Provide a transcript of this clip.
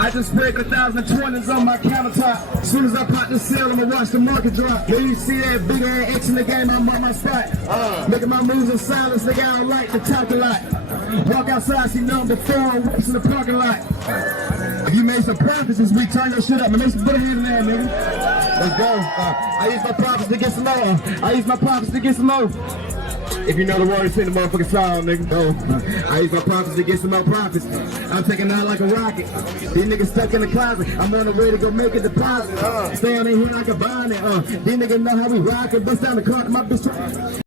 I just spread 1,020s on my countertop. As soon as I pop the sale, I'ma watch the market drop. Yeah, you see that big ass X in the game, I'm on my spot. Making my moves in silence, nigga, I don't like to talk a lot. Walk outside, see nothing but foreign whips in the parking lot. If you made some profits this week, turn your shit up and make some put a hand in there, nigga. Let's go. I use my profits to get some more. I use my profits to get some more. If you know the word, sing the motherfucking song, nigga. Oh, I use my profits to get some more profits. I'm taking out like a rocket. These niggas stuck in the closet. I'm on the way to go make a deposit. Stay on in here like a bonnet. These niggas know how we rock it. Bust down the car to my bitch.